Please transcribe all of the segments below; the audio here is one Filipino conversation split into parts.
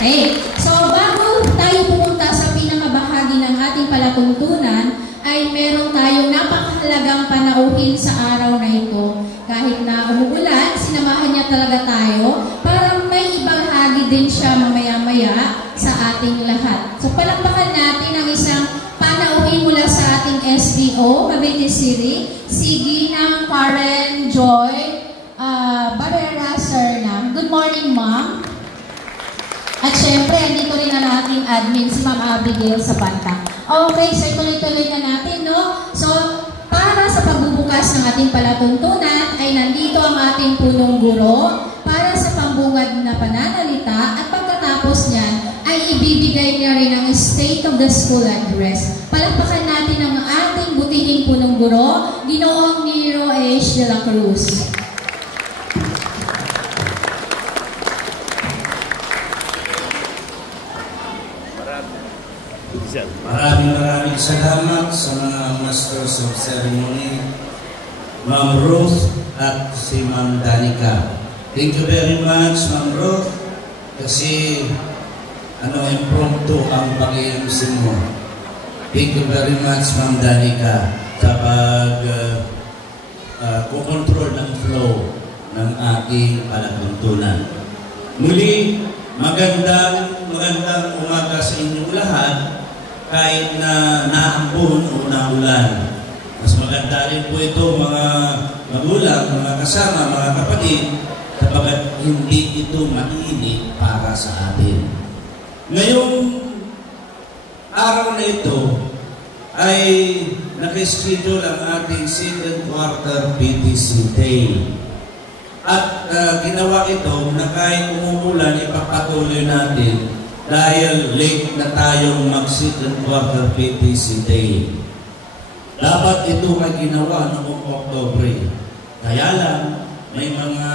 Okay. So, bago tayo pumunta sa pinakabahagi ng ating palatuntunan, ay meron tayong napakahalagang panauhin sa araw na ito. Kahit na umuulan, sinamahan niya talaga tayo para may ibahagi din siya mamaya-maya sa ating lahat. So, palakpakan natin ang isang panauhin mula sa ating SBO, Cavite City, si Ginang Karen Joy Barrera Sernam. Good morning, Ma'am. At syempre, andito rin ang ating admin, si Ma'am Abigail sa banda. Okay, so tuloy-tuloy na natin, no? So, para sa pagbubukas ng ating palatuntunan, ay nandito ang ating punong guro para sa pambungad na pananalita at pagkatapos niyan, ay ibibigay niya rin ang State of the School Address. Palakpakan natin ang ating butihing punong guro, Ginoong Nero H. de la Cruz. Maraming salamat sa mga Masters of Ceremony, Ma'am Ruth at si Ma'am Danica. Thank you very much, Ma'am Ruth, kasi impromptu ang pag-i-MC mo. Thank you very much, Ma'am Danica, sa pag-control ng flow ng ating palatuntunan. Muli, magandang umaga sa inyong lahat. Kahit na naambon o naulan. Mas maganda rin po ito mga magulang, mga kasama, mga kapatid, kapag hindi ito mainit para sa atin. Ngayong araw na ito ay nakaschedule ang ating second quarter PTC Day. At ginawa ito na kahit umuulan, ipapatuloy natin dahil late na tayong mag-second quarter PTC Day. Dapat ito ay ginawa noong Oktobre. Kaya lang, may mga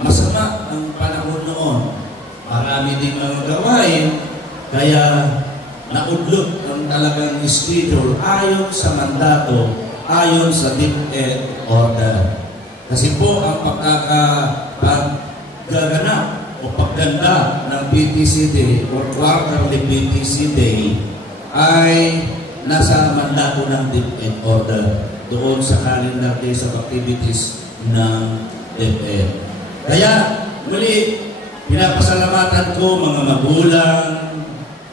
masama ang panahon noon. Marami din mga gawain, kaya naudlot ang talagang schedule ayon sa mandato, ayon sa DepEd order. Kasi po ang paggaganap o pagganda ng PTC Day or quarterly PTC Day ay nasa mandato ng DepEd order doon sa calendar days of activities ng DepEd. Kaya muli, pinapasalamatan ko mga magulang,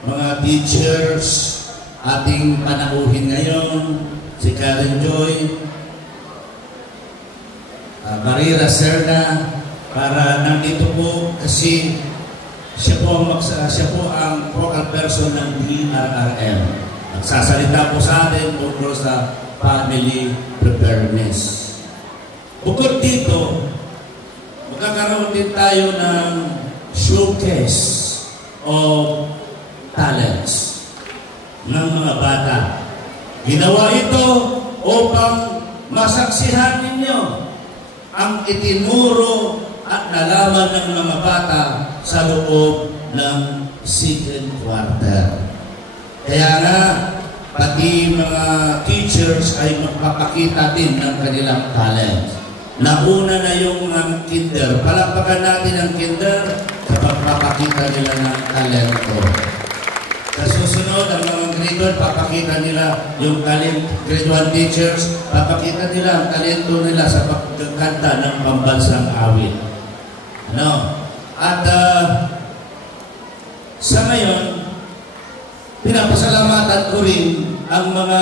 mga teachers, ating panauhin ngayon, si Karen Joy, Barrera Serna, para nandito po kasi siya po ang focal person ng DRRM. Nagsasalita po sa atin tungkol sa family preparedness. Bukod dito, magkakaroon din tayo ng showcase of talents ng mga bata. Ginawa ito upang masaksihan ninyo ang itinuro at nalaman ng mga bata sa loob ng second quarter. Kaya nga, pati mga teachers ay magpapakita din ng kanilang talent. Nauna na yung mga kinder. Palakpakan natin ang kinder sa pagpapakita nila ng talento. Sa susunod, ang mga grade 1, papakita nila yung talent. Grade 1 teachers, papakita nila ang talento nila sa pagkakanta ng pambansang awit. At sa ngayon, pinapasalamatan ko rin ang mga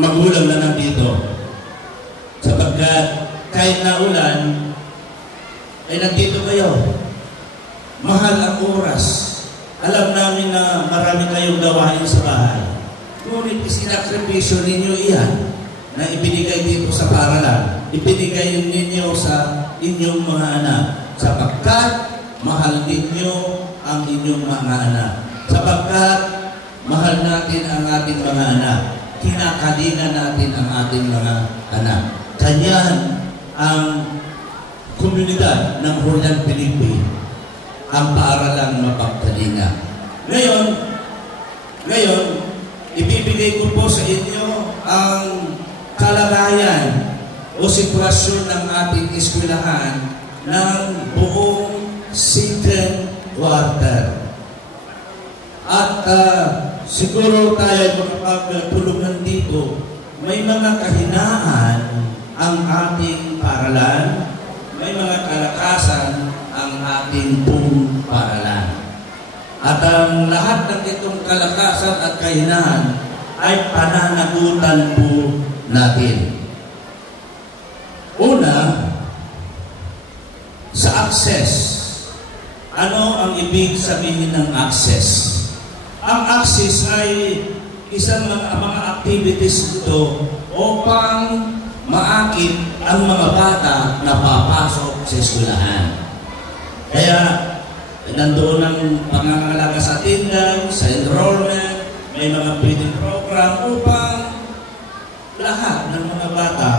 magulang na nandito. Sapagkat kahit na ulan, ay nandito kayo. Mahal ang oras. Alam namin na marami kayong gawain sa bahay. Ngunit isinakripisyo ninyo iyan na ibinigay dito sa paaralan. Ibinigay ninyo sa inyong mga anak. Sapagkat mahal ninyo ang inyong mga anak. Sapagkat mahal natin ang ating mga anak. Kinakalingan natin ang ating mga anak. Kanyan ang komunidad ng Royal Philippines, ang paaralang mapagtalinga. Ngayon, ibibigay ko po sa inyo ang kalagayan o sitwasyon ng ating eskwelahan ng buong second quarter. At siguro tayo makapagtulungan dito, may mga kahinaan ang ating paaralan, may mga kalakasan ang ating pong paaralan. At ang lahat ng itong kalakasan at kahinaan ay pananagutan po natin. Una, sa access. Ano ang ibig sabihin ng access? Ang access ay isang mga activities ito upang maakit ang mga bata na papasok sa eskwelahan. Kaya nandoon ang pangangalaga sa tindahan, sa enrollment, may mga feeding program upang lahat ng mga bata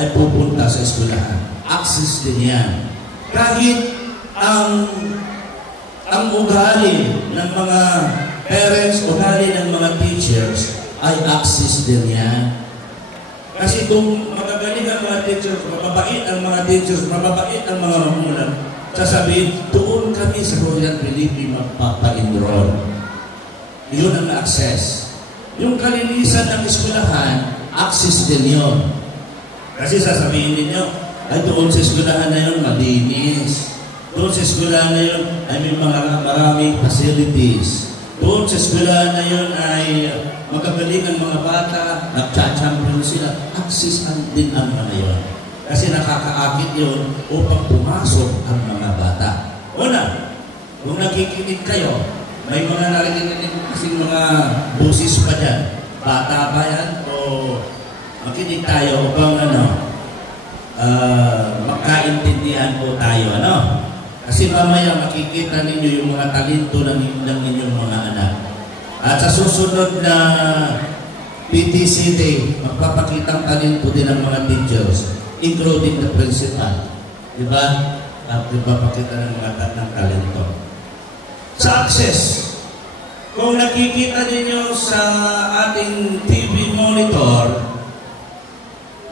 ay pupunta sa eskwelahan. Access din yan. Kahit ang ugali ng mga parents, ugali ng mga teachers, ay access din yan. Kasi kung magagaling ang mga teachers, mababait ang mga teachers, mababait ang mga mamulang, sasabihin, doon kami sa Royal Philippine magpapa-enroll. Yun ang access. Yung kalinisan ng eskwelahan, access din yun. Kasi sasabihin ninyo, ay doon sa eskwelahan na yun, malinis. Doon sa eskwelahan na yun, ay may maraming facilities. Doon sa eskwelahan na yun ay magagaling ang mga bata, nagcha-champion sila. Access din ang mga yun. Kasi nakakaakit yun upang pumasok ang mga bata. Una, kung nakikinig kayo, may mga narinig kasing mga busis pa dyan. Bata ba yan? O makinig tayo upang magkaintindihan po tayo. Kasi mamaya makikita ninyo yung mga talento ng inyong mga anak. At sa susunod na PTC Day, magpapakitang talento din ng mga teachers, including the principal. Diba? At magpapakita ng mga talento. Sa access, kung nakikita ninyo sa ating TV monitor,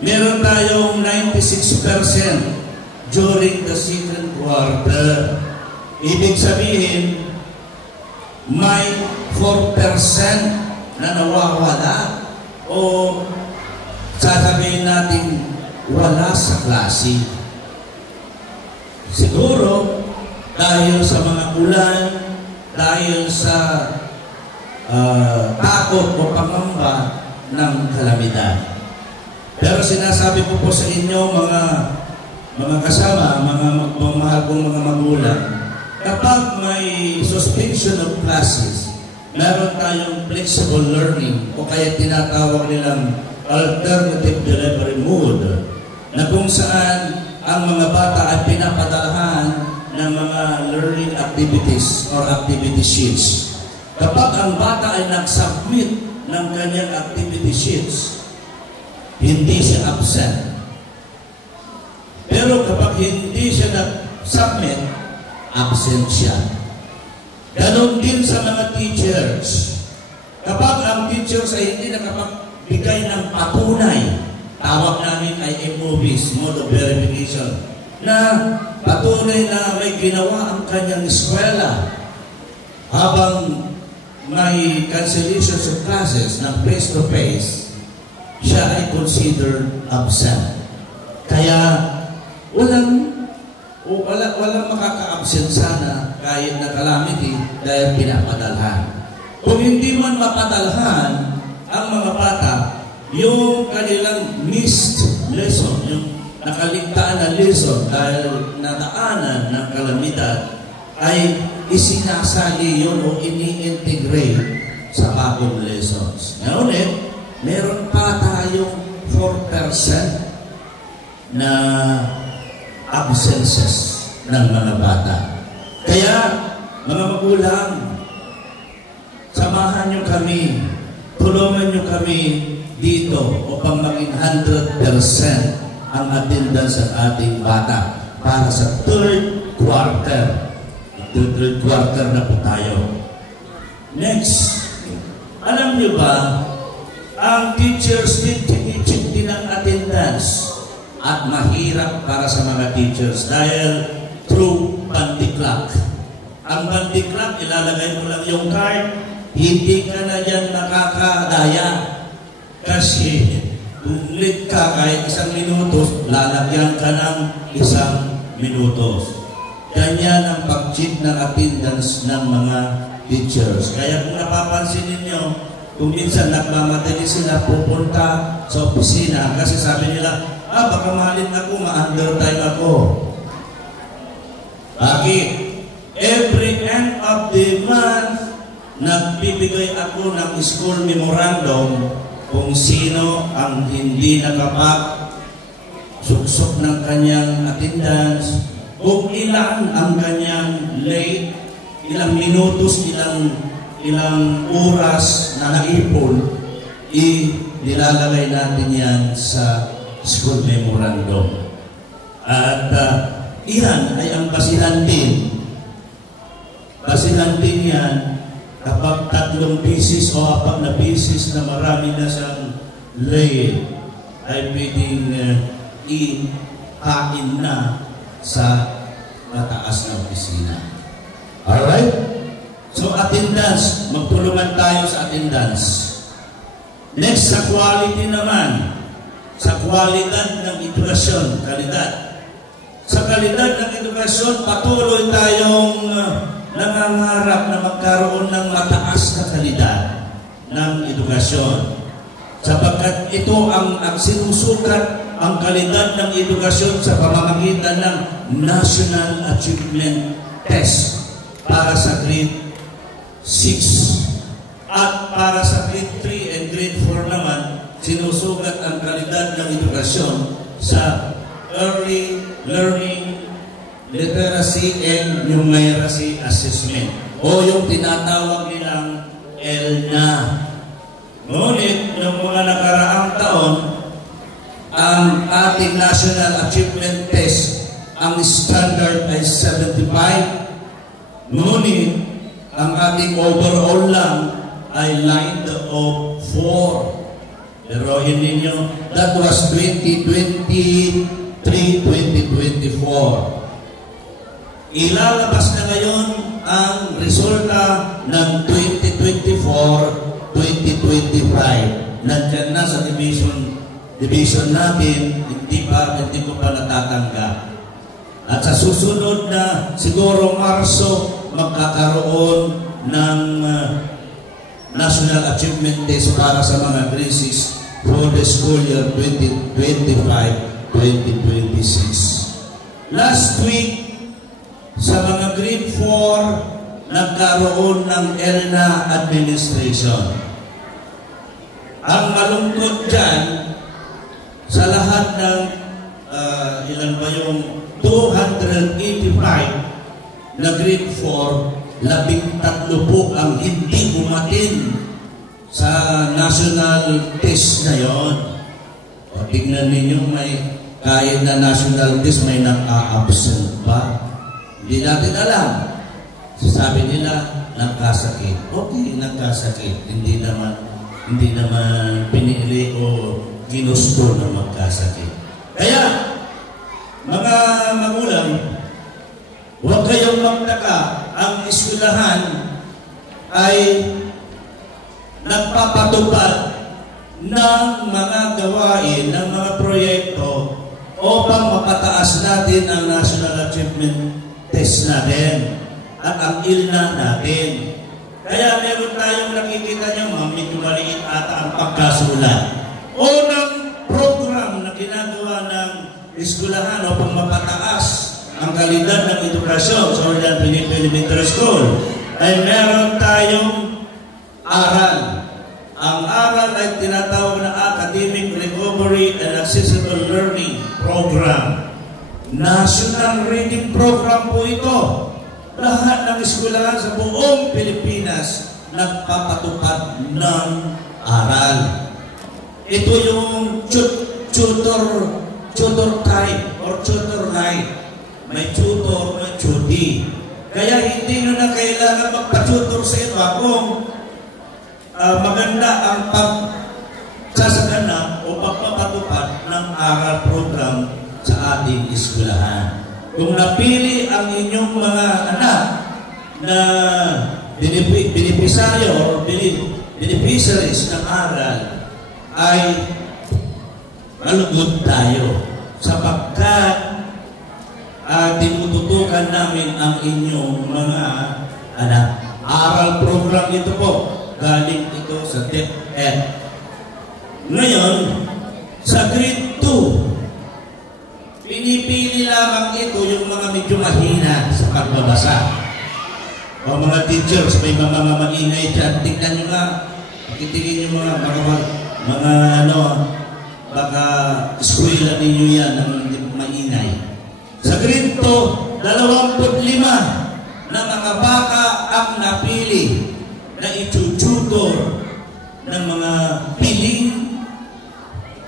meron tayong 96% during the second quarter. Ibig sabihin, may 4% na nawawala o sasabihin natin wala sa klase. Siguro, dahil sa mga ulan, dahil sa takot o pangamba ng kalamidad. Pero sinasabi ko po sa inyo, mga kasama, mga magmamahal kong mga magulang, kapag may suspension of classes, meron tayong flexible learning o kaya tinatawag nilang alternative delivery mode na kung saan ang mga bata ay pinapadalahan ng mga learning activities or activity sheets. Kapag ang bata ay nag-submit ng kanyang activity sheets, hindi siya absent. Pero kapag hindi siya nag-submit, absent siya. Ganon din sa mga teachers. Kapag ang teachers ay hindi nakapagbigay ng patunay, tawag namin ay MOVs, Mode of Verification, na patunay na may ginawa ang kanyang eskwela habang may cancellations of classes ng face-to-face, siya ay considered absent. Kaya walang makaka-absent sana kahit na calamity dahil pinapadalhan. Kung hindi man mapadalhan ang mga bata, yung kanilang missed lesson, yung nakaligtaan na lesson dahil nadaanan ng kalamidad, ay isinasali yun o ini-integrate sa bagong lessons. Ngayon meron pa tayong 4% na absences ng mga bata. Kaya, mga magulang, samahan nyo kami, tulungan nyo kami dito upang maging 100% ang attendance ng ating bata para sa third quarter. Third quarter na po tayo. Next, alam nyo ba, ang teachers teaching din ang attendance at mahirap para sa mga teachers dahil through panty clock. Ang bandiklak, ilalagay mo lang yung card, hindi ka na dyan nakakadaya. Kasi kung late ka kahit 1 minutos, lalagyan ka ng 1 minutos. Ganyan ang pag-check ng attendance ng mga teachers. Kaya kung napapansin ninyo, kung minsan nagmamadali sila pupunta sa opisina kasi sabi nila, baka mahalin ako, ma-undertime ako. Bakit? Every end of the month, nagbibigay ako ng school memorandum kung sino ang hindi nakapag-suksok ng kanyang attendance, kung ilan ang kanyang late, ilang minutos, ilang oras na naipon, nilalagay natin yan sa school memorandum. At iyan ay ang basihan din. Basihan din yan kapag 3 bisis o 4 na bisis na marami na siyang late, ay pwedeng i-hain na sa mataas na opisina. Alright? So, attendance. Magtulungan tayo sa attendance. Next, sa quality naman. Sa kwalidad ng edukasyon. Kalidad. Sa kalidad ng edukasyon, patuloy tayong nangangarap na magkaroon ng mataas na kalidad ng edukasyon. Sapagkat ito ang sinusukat ang kalidad ng edukasyon sa pamamagitan ng National Achievement Test para sa grade 6. At para sa grade 3 and grade 4 naman, sinusukat ang kalidad ng edukasyon sa Early Learning Literacy and Numeracy Assessment o yung tinatawag nilang ELNA. Ngunit, ng mga nakaraang taon, ang ating National Achievement Test, ang standard ay 75. Ngunit, ang ating overall lang ay lined of 4. Pero ninyo, that was 2023-2024. Ilalabas na ngayon ang resulta ng 2024-2025. Nandiyan na sa division natin, hindi ko pa natatanggap. At sa susunod na siguro Marso, magkakaroon ng National Achievement Test para sa mga grade 6 for the school year 2025-2026. Last week, sa mga grade 4, nagkaroon ng ELNA administration. Ang malungkot dyan, sa lahat ng, ilan ba yung 285 na grade 4, 13 po ang hindi umatin sa national test na yon. O tignan ninyo, may kahit na national test, may nag-a-absent pa. Hindi natin alam. Sabi nila, nagkasakit. Okay, nagkasakit. Hindi naman pinili o ginusto na magkasakit. Kaya, mga magulang, huwag kayong magtaka. Ang eskwelahan ay nagpapatupad ng mga gawain, ng mga proyekto upang mapataas natin ang National Achievement Test natin at ang ILNA natin. Kaya meron tayong nakikita nyo, medyo maliit ata ang pagkasulat. Unang program na ginagawa ng eskwelahan upang mapataas ang kalidad ng edukasyon sa Ordan Pinipi Elementary School ay meron tayong aral. Ang aral ay tinatawag na Academic Recovery and Accessible Learning Program. National Reading Program po ito. Lahat ng eskwelahan sa buong Pilipinas nagpapatupad ng aral. Ito yung tutor type or tutor light. May tutor, may tuti. Kaya hindi nyo na kailangan magpa-tutor sa iba kung maganda ang pagsasagana o pagpapatupad ng aral program sa ating eskwelahan. Kung napili ang inyong mga anak na beneficiary or beneficiaries ng aral ay malugod tayo sapagkat tinututukan namin ang inyong mga anak. Aral program ito po. Galing ito sa DepEd. Ngayon, sa grade 2, pinipili lamang ito yung mga medyo mahina sa pagbabasa. O mga teachers, may mga maingay dyan. Tingnan nyo nga. Pakitingin nyo mga baka eskwela ninyo yan ng maingay. Sa grade 2, 25 na mga bata ang napili na itututor ng mga piling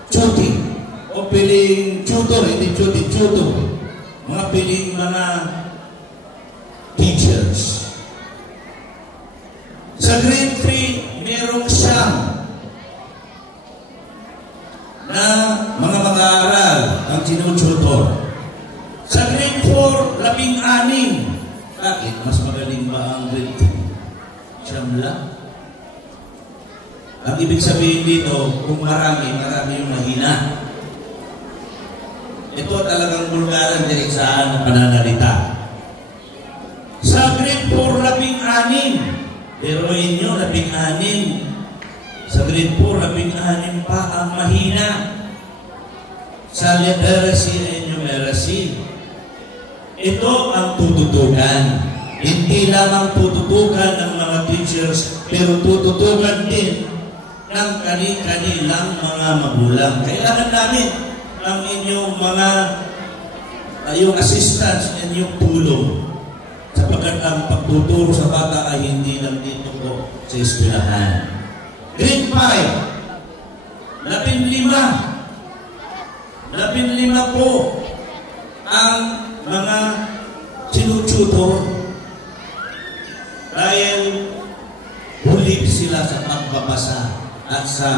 tutor o piling tutor, hindi tutor, mga piling mga teachers. Sa grade 3, merong siyang na mga mag-aaral ang tinututor. Sa grade 4, 16. Bakit? Mas magaling ba ang grade 2? Siyam lang. Ang ibig sabihin dito, kung marami yung mahina. Ito talagang bulgaran direksaan ng pananalita. Sa grade 4, 16. Pero inyo, 16. Sa grade 4, 16 pa ang mahina. Sa literacy and numeracy. Ito ang tututukan. Hindi lamang tututukan ng mga teachers, pero tututukan din ng kanilang mga magulang. Kailangan namin ang inyong yung assistance and yung tulong. Sapagkat ang pagtuturo sa bata ay hindi lang dito po sa eskwelahan. Grade 5, 15 po ang mga sinututor dahil hulip sila sa pagbabasa at sa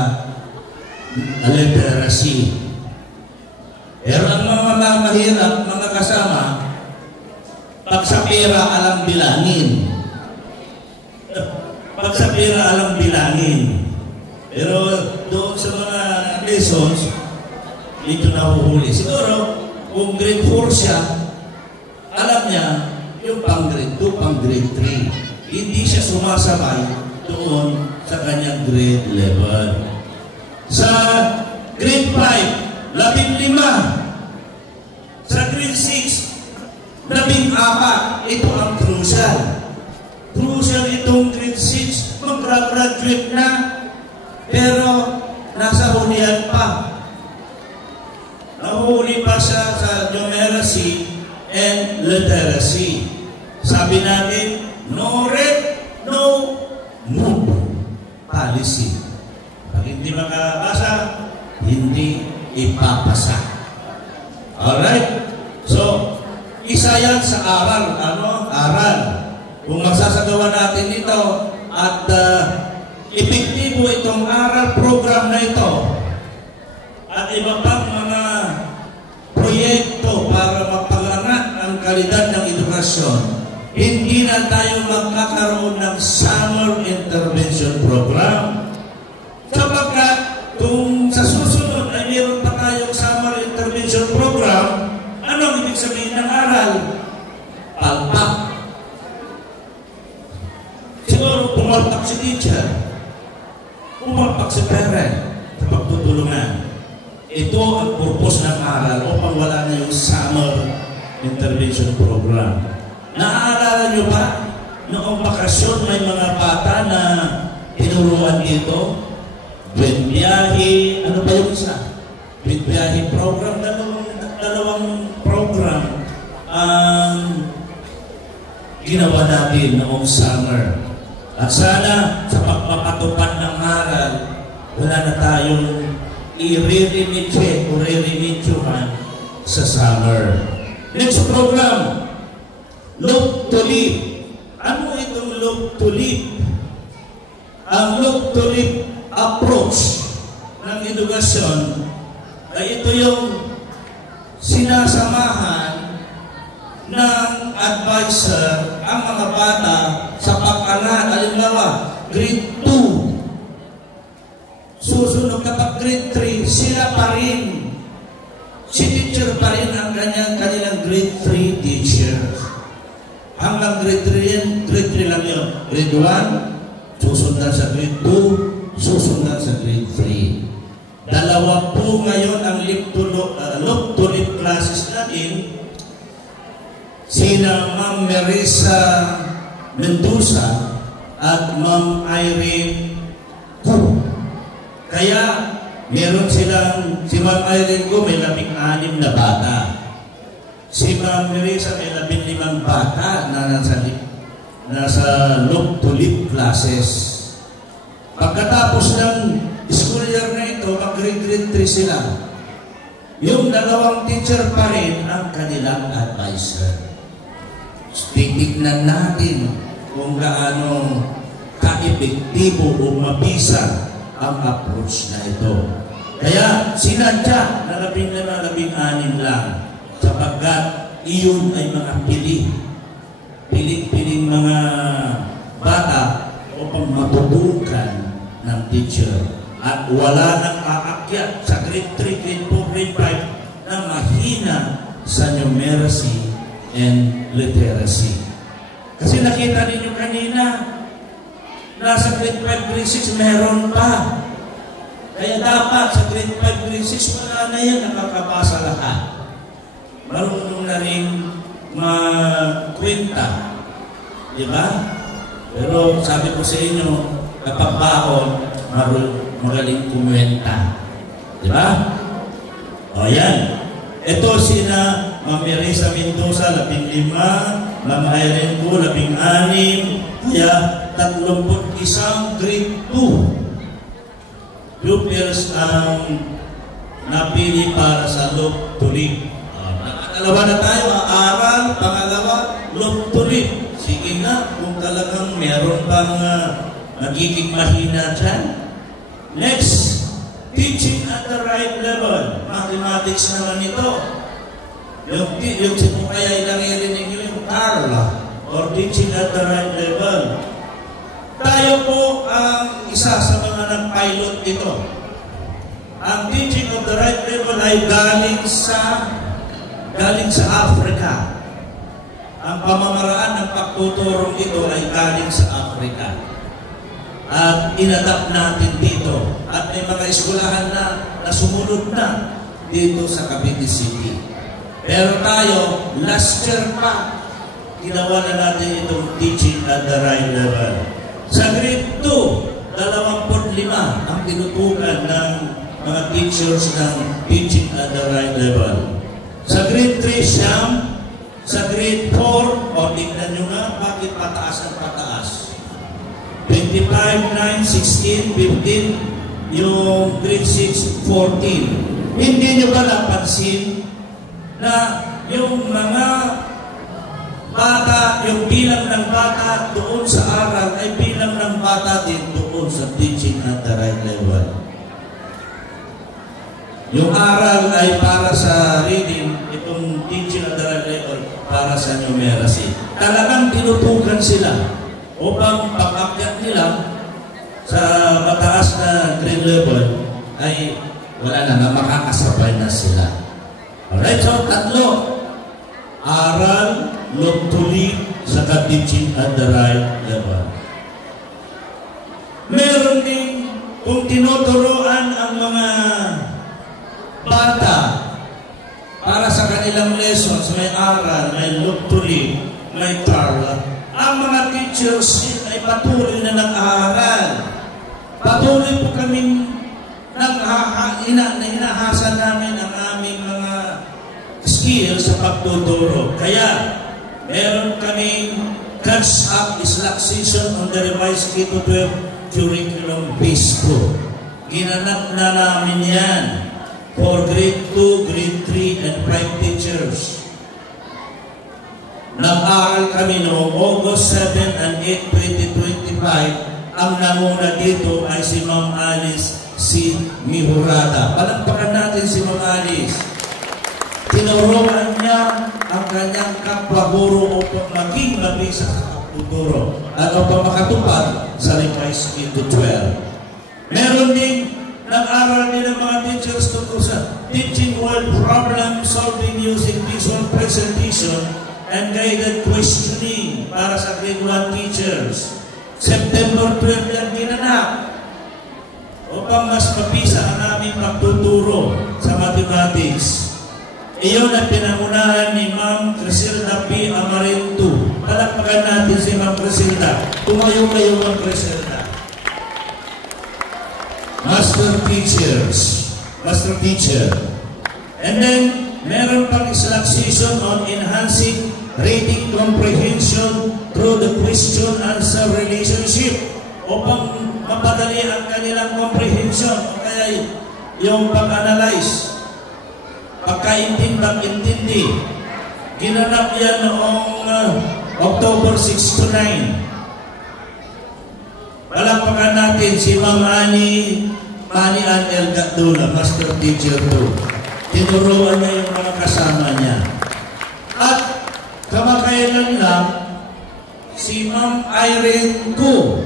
literacy. Pero ang mga mahirap, mga kasama, pag sa pera alam bilangin. Pag sa pera alam bilangin. Pero doon sa mga lessons, dito nahuhuli. Siguro, kung grade 4 siya, alam niya yung pang grade 2, pang grade 3. Hindi siya sumasabay doon sa kanyang grade level. Sa grade 5, 15. Sa grade 6, 14. Ito ang crucial. Crucial itong grade 6. Mag-graduate na. Pero nasa hulihan pa. Nahuli pa siya sa numeracy and literacy. Sabi natin, no read, no move policy. Pag hindi makabasa, hindi ipapasa. Alright? So, isa yan sa aral. Aral. Kung magsasagawa natin ito at epektibo itong aral program na ito at iba pang mga proyekto para mapagangat ang kalidad ng edukasyon, hindi na tayo magkakaroon ng summer intervention program. Sapagkat kung sa susunod ay meron pa tayong summer intervention program, ano ang ibig sabihin ng aral? Palpak. Siguro pumalpak si teacher, pumalpak si parent sa pagtutulungan. Ito ang purpose ng aral upang wala na yung summer intervention program. Naaalala nyo ba? Noong bakasyon, may mga bata na tinuruan dito. Biyahe, ano ba yung isa? Biyahe program, dalawang program ang ginawa natin noong summer. At sana sa pagpapatupad ng aral, wala na tayong i-re-remedye o re-remedyohan sa summer. Next program, Look to Live. Ano itong Look to Live? Ang Look to Live approach ng edukasyon ay ito yung sinasamahan ng advisor ang mga bata sa pag-aral. Halimbawa, grade 2. Susunod kapag grade 3, sila pa rin. Si teacher pa rin ang kanilang grade 3 teacher. Hanggang grade 3 yan, grade 3 lang yun. Grade 1, susundan sa grade 2, susundan sa grade 3. Dalawa po ngayon ang look to lip classes natin. Sina Ma'am Marisa Mendoza at Ma'am Irene Ko. Kaya meron silang, si Ma'am Irene Ko may 16 na bata. Si Ma'am Marisa may 15 bata na nasa look to lip classes. Pagkatapos ng school year na ito, mag-grade 3 sila. Yung dalawang teacher pa rin ang kanilang advisor. Titignan natin kung gaano ka-epektibo o mabisa ang approach na ito. Kaya sinadya na 15-16 lang sapagkat iyon ay mga piling mga bata upang matutukan ng teacher. At wala nang aakyat sa grade 3, grade 4, grade 5 na mahina sa numeracy and literacy. Kasi nakita ninyo kanina, nasa grade 5, grade 6 meron pa. Kaya dapat sa grade 5, grade 6 wala na yan, nakakapasa lahat. Marunong na rin magkwenta. Diba? Pero sabi ko sa inyo, kapag baon, magaling kumwenta. Diba? O yan. Ito sina Ma'am Marisa Mendoza, 15, Ma'am Irene Ko, 16, kaya 31 grade 2 pupils ang napili para sa look to lip. Nakakalawa na tayo, aral, pangalawa, look to lip. Sige nga, kung talagang meron pang magiging mahina dyan. Next, teaching at the right level. Mathematics naman ito. Yung kung kaya naririnig nyo yung Carla or teaching at the right level. Tayo po ang isa sa mga nag-pilot dito. Ang teaching of the right level ay galing sa Africa. Ang pamamaraan ng pagtuturong ito ay galing sa Africa. At inadapt natin dito. At may mga eskwelahan na sumunod na dito sa Cavite City. Pero tayo, last year pa, ginawa na natin itong teaching at the right level. Sa grade 2, 25 ang tinutukan ng mga teachers ng teaching at the right level. Sa grade 3, siyam. Sa grade 4, o tignan nyo nga, bakit pataas ang pataas? 25, 9, 16, 15, yung grade 6, 14. Hindi nyo ba napansin na yung mga bata, yung bilang ng bata doon sa aral ay bilang ng bata din doon sa teaching at the right level. Yung aral ay para sa reading, itong teaching at the right level para sa numeracy. Talagang tinutukan sila upang pag-akyat nila sa mataas na grade level ay wala na, makakasabay na sila. Alright, so tatlo. Aral, look to lip, saka teaching at the right level. Meron din kung tinuturuan ang mga bata para sa kanilang lessons, may aral, may look to lip, may Carla. Ang mga teachers ay patuloy na nag-aaral. Patuloy po kaming hinahasa namin ang aming mga skills sa pagtuturo. Kaya, meron kaming catch up season on the revised K-12 curriculum base 2. Ginanap na namin yan for grade 2, grade 3, and 5 teachers. Nag-aaral kami noong August 7 and 8, 2025. Ang nanguna dito ay si Ma'am Alice C. Mihurada. Palagpakan natin si Ma'am Alice. Tinuruan niya ang kanyang kapwa-guro upang maging mabisa sa kapwa-guro at upang makatupad sa revised into 12. Meron din nag-aral din ng mga teachers tungkol sa teaching world problem solving using visual presentation and guided questioning para sa grade 1 teachers. September 12 yan ginanap upang mas mabisa ang aming pagtuturo sa mathematics. Iyon ang pinangunahan ni Ma'am Criselda P. Amarinto. Palakpakan natin si Ma'am Criselda. Tumayo-kayo Ma'am Criselda. Master teacher. And then, meron pang season on enhancing reading comprehension through the question-answer relationship upang mapadali ang kanilang comprehension o kaya yung pag-analyze. Pagkaintindi. Ginanap yan noong October 6 to 9. Palakpakan natin si Ma'am Annie Ann L. Gatdula, Master Teacher 2. Tinuruan niya yung mga kasama niya. At kamakailan lang, si Ma'am Irene Ko,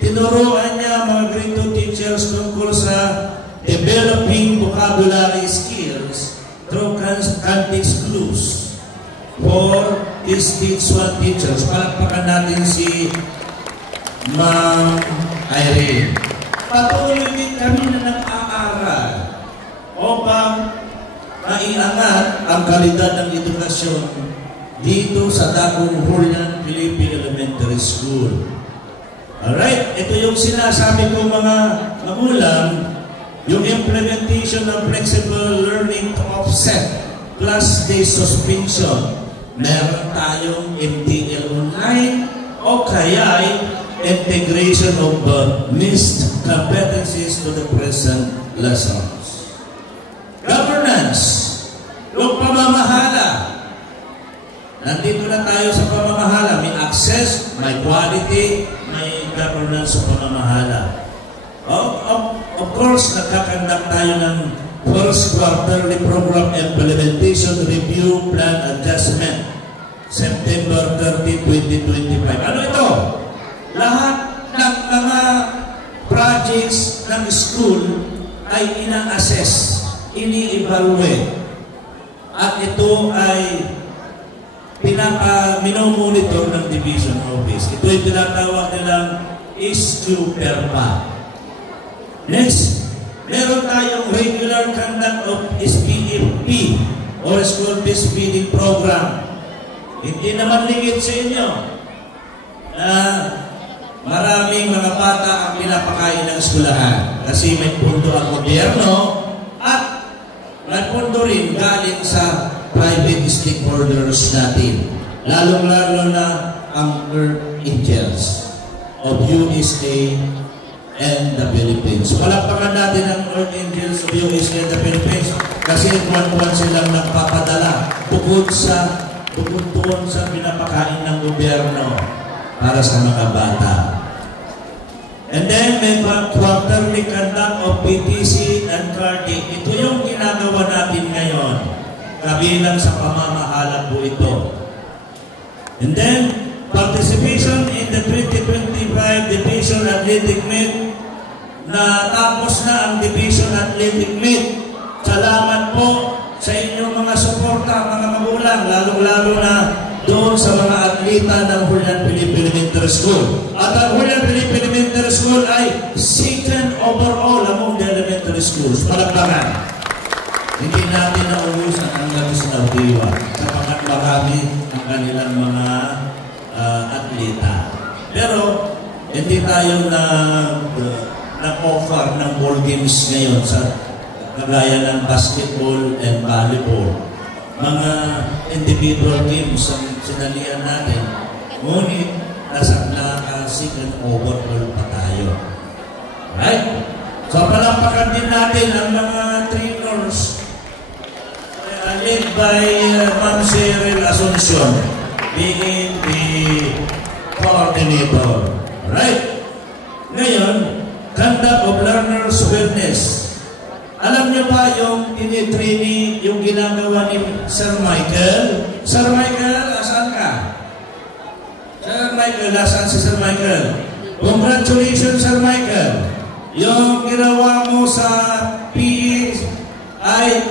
tinuruan niya mga grade 2 teachers tungkol sa developing vocabulary skills through context clues for these stage 1 teachers. Palakpakan natin si Ma'am Irene. Patuloy din kami na nag-aaral upang maiangat ang kalidad ng edukasyon dito sa Dagong Julian Felipe Elementary School. Alright, ito yung sinasabi ko mga magulang. Yung implementation ng flexible learning to offset class day suspension. Meron tayong MTL online o kaya integration of missed competencies to the present lessons. Governance. Yung pamamahala. Nandito na tayo sa pamamahala. May access, may quality, may governance sa pamamahala. Of course, nagkakandak tayo ng first quarterly program implementation review plan adjustment September 30, 2025. Ano ito? Lahat ng mga projects ng school ay ina-assess, ini-evaluate. At ito ay minomonitor ng Division Office. Ito ay tinatawag nilang SQPERPA. Next, meron tayong regular conduct of SPFP or School Fees Feeding Program. Hindi naman lingid sa inyo na maraming mga bata ang pinapakain ng eskwelahan kasi may pundo ang gobyerno at may pundo rin galing sa private stakeholders natin. Lalong-lalo na ang Earth Angels of USA and the Philippines. Palakpakan natin ang Earth Angels of USA and the Philippines kasi buwan-buwan silang nagpapadala bukod doon sa pinapakain ng gobyerno para sa mga bata. And then may quarterly conduct of PTC and CARDIC. Ito yung ginagawa natin ngayon. Kabilang sa pamamahala po ito. And then, participation in the 2025 Division Athletic Meet. Natapos na ang Division Athletic Meet. Salamat po sa inyong mga suporta, mga magulang, lalong-lalo na doon sa mga atleta ng Julian Felipe Elementary School. At ang Julian Felipe Elementary School ay second overall among the elementary schools. Palakpakan. Hindi natin nauusan ang labis na diwa sapagkat marami ang kanilang mga atleta. Pero hindi tayo na-offer ng ball games ngayon sa kagaya ng basketball and volleyball. Mga individual games ang sinalihan natin. Ngunit nasa second overall pa tayo. Right? So palakpakan din natin ang mga trainers led by Ma'am Cheryl Asuncion being the coordinator. Right? Ngayon, conduct of learners' wellness. Alam niyo ba yung tinitraining, yung ginagawa ni Sir Michael? Sir Michael, asan ka? Sir Michael, asan si Sir Michael? Congratulations, Sir Michael. Yung ginawa mo sa PE ay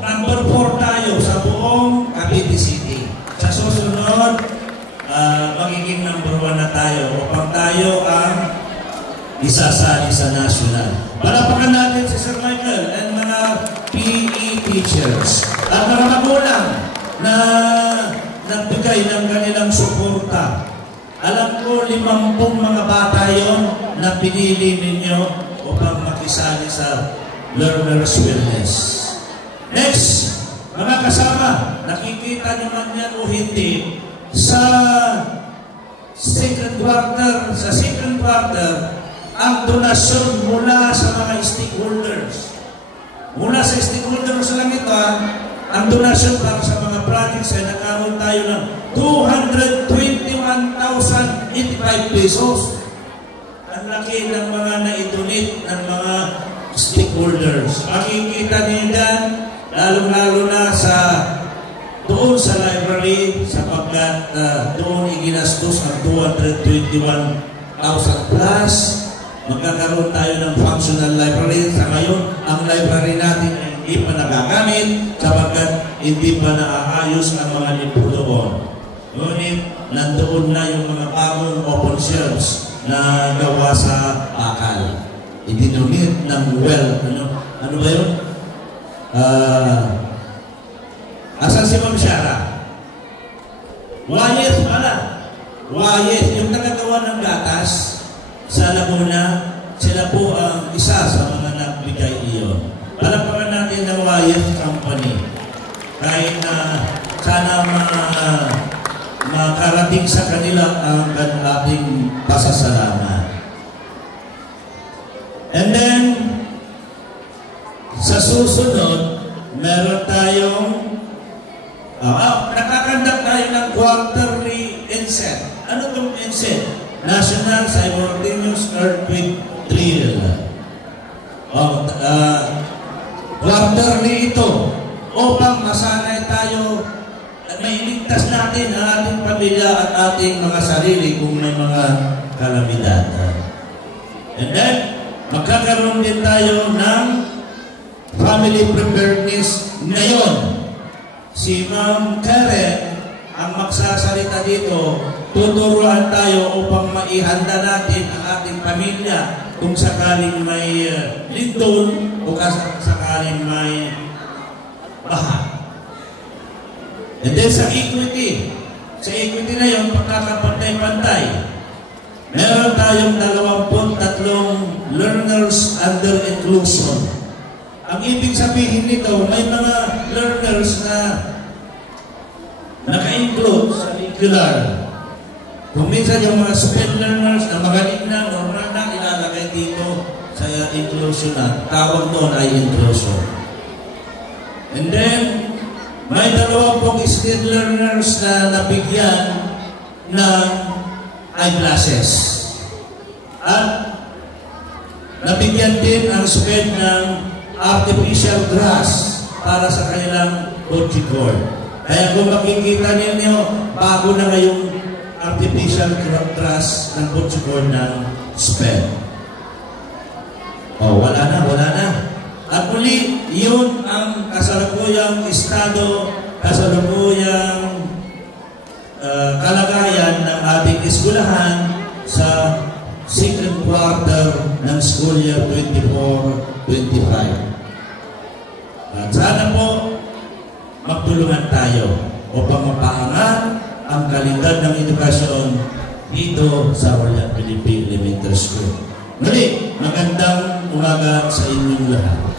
number 4 tayo sa buong Cavite City. Sa susunod, magiging number 1 na tayo upang tayo ang isasali sa national. Palapakan natin si Sir Michael and mga PE teachers at mga magulang na nagbigay ng kanilang suporta. Alam ko 50 mga bata yon na pinili ninyo upang makisali sa Learner's Wellness. Next, mga kasama, nakikita nyo man yan o hindi, sa second quarter, ang donasyon mula sa mga stakeholders. Mula sa stakeholders lang ito, ang donasyon para sa mga projects ay nagkaroon tayo ng 221,085 pesos. Ang laki ng mga na-donate ng mga stakeholders. Makikita niyo yan, lalong-lalo na doon sa library, sapagkat doon iginastos ang 221,000 plus. Magkakaroon tayo ng functional library. Sa ngayon, ang library natin ay hindi pa nagagamit sapagkat hindi pa naaayos ang mga libro doon. Ngunit, nandoon na yung mga bagong open shelves na gawa sa bakal. Idinunit ng ano ba yun? Asan si Ma'am Shara? Wayet pala. Wayet, yung nagagawa ng gatas sa Laguna, sila po ang isa sa mga nagbigay iyon. Palapakan natin ng Wayet Company. Kahit na sana makarating sa kanila ang ating pasasalamat. And then, sa susunod, meron tayong nakakandak tayo ng quarterly inset. Ano itong inset? National Simultaneous Earthquake Drill. Quarterly ito upang masanay tayo at mailigtas natin ang ating pamilya at ating mga sarili kung may mga kalamidad. And then, magkakaroon din tayo ng family preparedness ngayon. Si Ma'am Karen ang magsasalita dito, tuturuan tayo upang maihanda natin ang ating pamilya kung sakaling may lindol o sakaling may baha. And then sa equity na yun, pagkakapantay-pantay, meron tayong 23 learners under inclusion. Ang ibig sabihin nito, may mga learners na naka-include sa regular. Kung minsan yung mga sped learners na magaling na, normal na, ilalagay dito sa inclusion na. Tawag doon ay inclusion. And then, may 20 sped learners na nabigyan ng eyeglasses. At nabigyan din ang sped ng artificial grass para sa kanilang body cord. Kaya kung makikita ninyo, bago na ngayong artificial grass ng body cord ng sped. Oh, wala na. At muli, yun ang kasalukuyang estado, kasalukuyang kalagayan ng ating eskwelahan sa second quarter ng school year 24-25. At sana po, magtulungan tayo upang mapaangat ang kalidad ng edukasyon dito sa Royal Philippine Elementary School. Muli, magandang umaga sa inyong lahat.